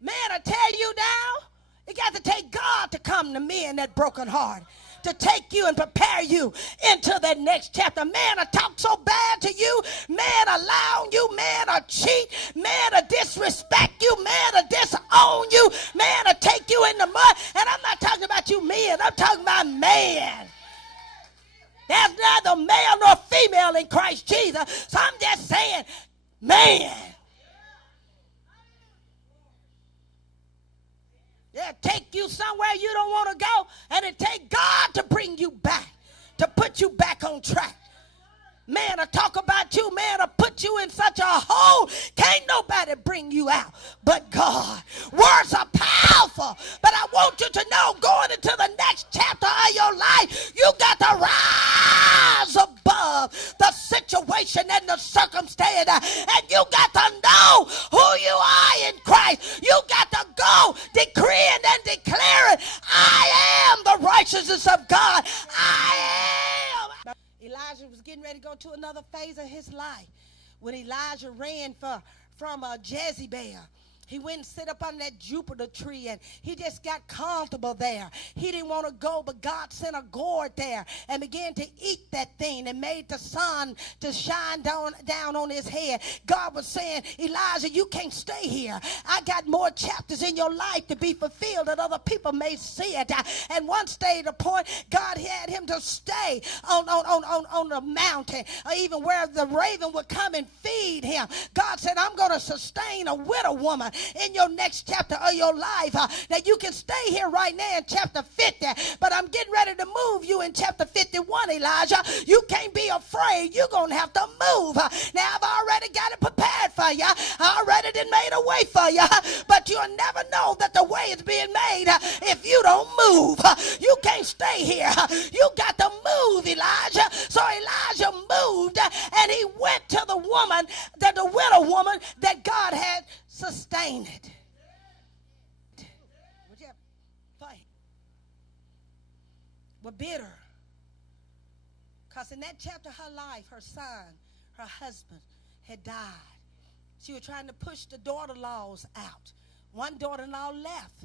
Man, I tear you down. You got to take God to come to men that broken heart, to take you and prepare you into that next chapter. Man, I talk so bad to you. Man, allow you. Man, I cheat. Man, I disrespect you. Man, I disown you. Man, I take you in the mud. And I'm not talking about you men. I'm talking about man. There's neither male nor female in Christ Jesus. So I'm just saying, man. They'll take you somewhere you don't want to go, and it take God to bring you back, to put you back on track. Man, I talk about you. Man, I put you in such a hole. Can't nobody bring you out but God. Words are powerful, but I want you to know going into the next chapter of your life, you got to rise above the situation and the circumstance, and you got to know who you are in Christ. You got to go decreeing and declaring, I am the righteousness of God. I am. Elijah was getting ready to go to another phase of his life. When Elijah ran from Jezebel, he went and sit up under that Jupiter tree, and he just got comfortable there. He didn't want to go, but God sent a gourd there and began to eat that thing and made the sun to shine down on his head. God was saying, Elijah, you can't stay here. I got more chapters in your life to be fulfilled that other people may see it. And one day the point, God had him to stay on the mountain, or even where the raven would come and feed him. God said, I'm going to sustain a widow woman in your next chapter of your life. That you can stay here right now in chapter 50, but I'm getting ready to move you in chapter 51, Elijah. You can't be afraid. You're going to have to move. Now, I've already got it prepared for you. I already done made a way for you, but you'll never know that the way is being made if you don't move. You can't stay here. You got to move, Elijah. So Elijah moved, and he went to the woman, the widow woman that God had sustained. Would you fight? Were bitter. Because in that chapter of her life, her son, her husband had died. She was trying to push the daughter-in-laws out. One daughter-in-law left,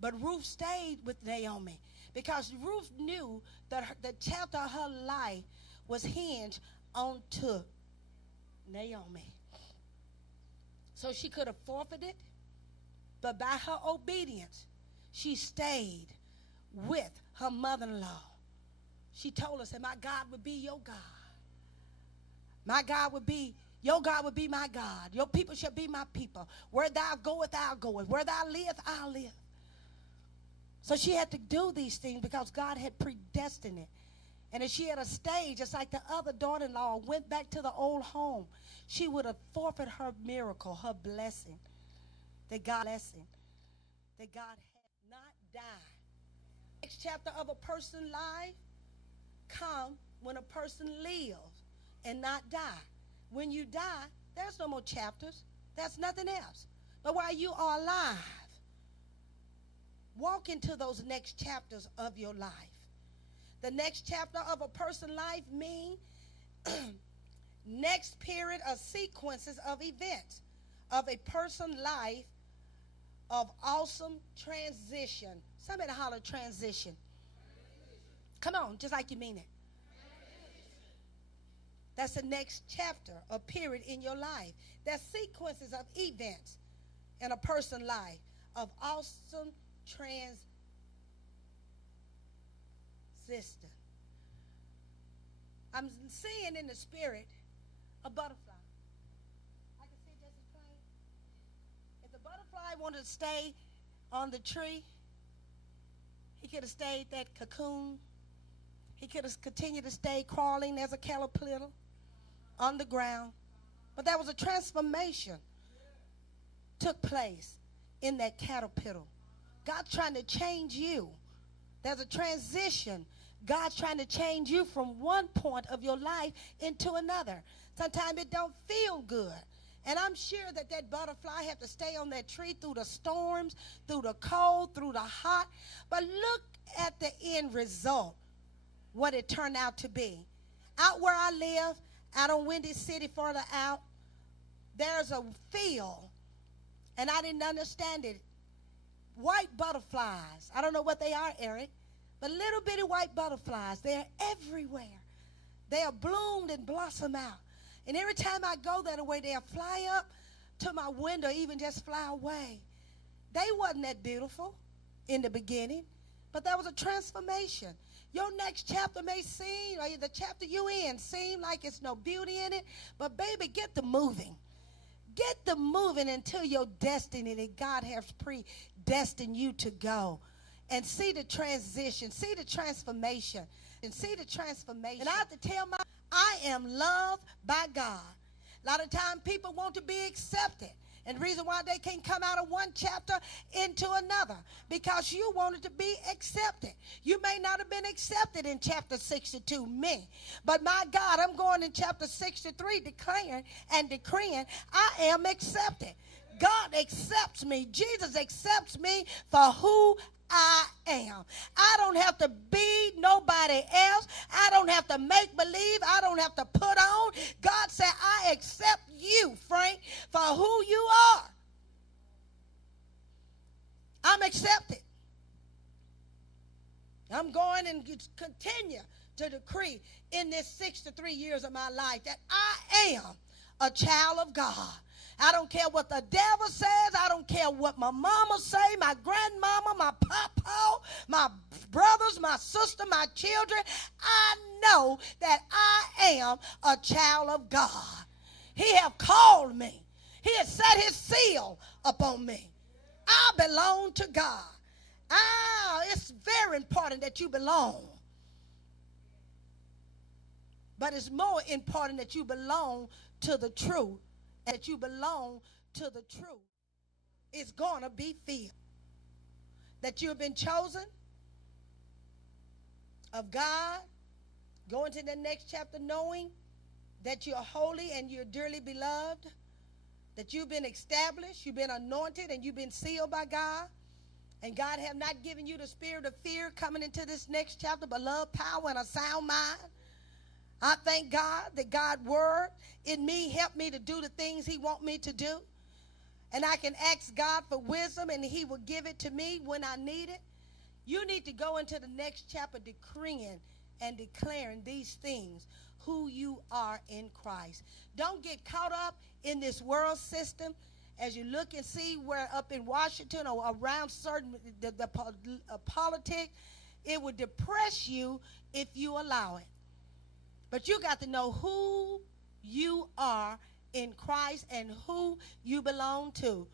but Ruth stayed with Naomi because Ruth knew that the chapter of her life was hinged onto Naomi. So she could have forfeited, but by her obedience, she stayed with her mother-in-law. She told us that my God would be your God. My God would be, your God would be my God. Your people shall be my people. Where thou goest, I'll go. Where thou livest, I'll live. So she had to do these things because God had predestined it. And if she had a stage, just like the other daughter-in-law went back to the old home, she would have forfeited her miracle, her blessing, that God had not died. Next chapter of a person's life come when a person lives and not die. When you die, there's no more chapters. There's nothing else. But while you are alive, walk into those next chapters of your life. The next chapter of a person's life means next period of sequences of events of a person's life of awesome transition. Somebody holler transition. Come on, just like you mean it. That's the next chapter, a period in your life. That's sequences of events in a person's life of awesome transition. I'm seeing in the spirit a butterfly. I can see just as plain. If the butterfly wanted to stay on the tree, he could have stayed that cocoon. He could have continued to stay crawling as a caterpillar on the ground. But there was a transformation took place in that caterpillar. God's trying to change you. There's a transition. God's trying to change you from one point of your life into another. Sometimes it don't feel good. And I'm sure that that butterfly had to stay on that tree through the storms, through the cold, through the hot. But look at the end result, what it turned out to be. Out where I live, out on Windy City, further out, there's a field. and I didn't understand it. White butterflies. I don't know what they are, Eric, but little bitty white butterflies. They're everywhere. They are bloomed and blossom out. And every time I go that way, they'll fly up to my window, even just fly away. They wasn't that beautiful in the beginning, but there was a transformation. Your next chapter may seem, or the chapter you in, seem like it's no beauty in it, but baby, get the moving. Get the moving into your destiny that God has predestined you to go. And see the transition, see the transformation, and see the transformation. And I have to tell I am loved by God. A lot of times people want to be accepted. And the reason why they can't come out of one chapter into another, because you wanted to be accepted. You may not have been accepted in chapter 62, me. But my God, I'm going in chapter 63 declaring and decreeing I am accepted. God accepts me. Jesus accepts me for who I am. I don't have to be nobody else. I don't have to make believe. I don't have to put on. God said, I accept you, Frank, for who you are. I'm accepted. I'm going and continue to decree in this 63 years of my life that I am a child of God. I don't care what the devil says. I don't care what my mama say, my grandmama, my papa, my brothers, my sister, my children. I know that I am a child of God. He have called me. He has set his seal upon me. I belong to God. It's very important that you belong. But it's more important that you belong to the truth. That you belong to the truth. It's going to be filled. That you've been chosen of God. Go into the next chapter knowing that you're holy and you're dearly beloved. That you've been established, you've been anointed, and you've been sealed by God. And God have not given you the spirit of fear coming into this next chapter, but love, power, and a sound mind. I thank God that God's word in me helped me to do the things he wants me to do. And I can ask God for wisdom and he will give it to me when I need it. You need to go into the next chapter decreeing and declaring these things, who you are in Christ. Don't get caught up in this world system as you look and see where up in Washington or around certain politics. It will depress you if you allow it. But you got to know who you are in Christ and who you belong to.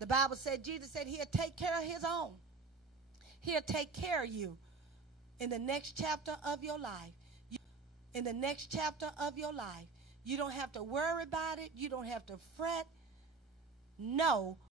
The Bible said, Jesus said he'll take care of his own. He'll take care of you in the next chapter of your life. In the next chapter of your life. You don't have to worry about it. You don't have to fret. No.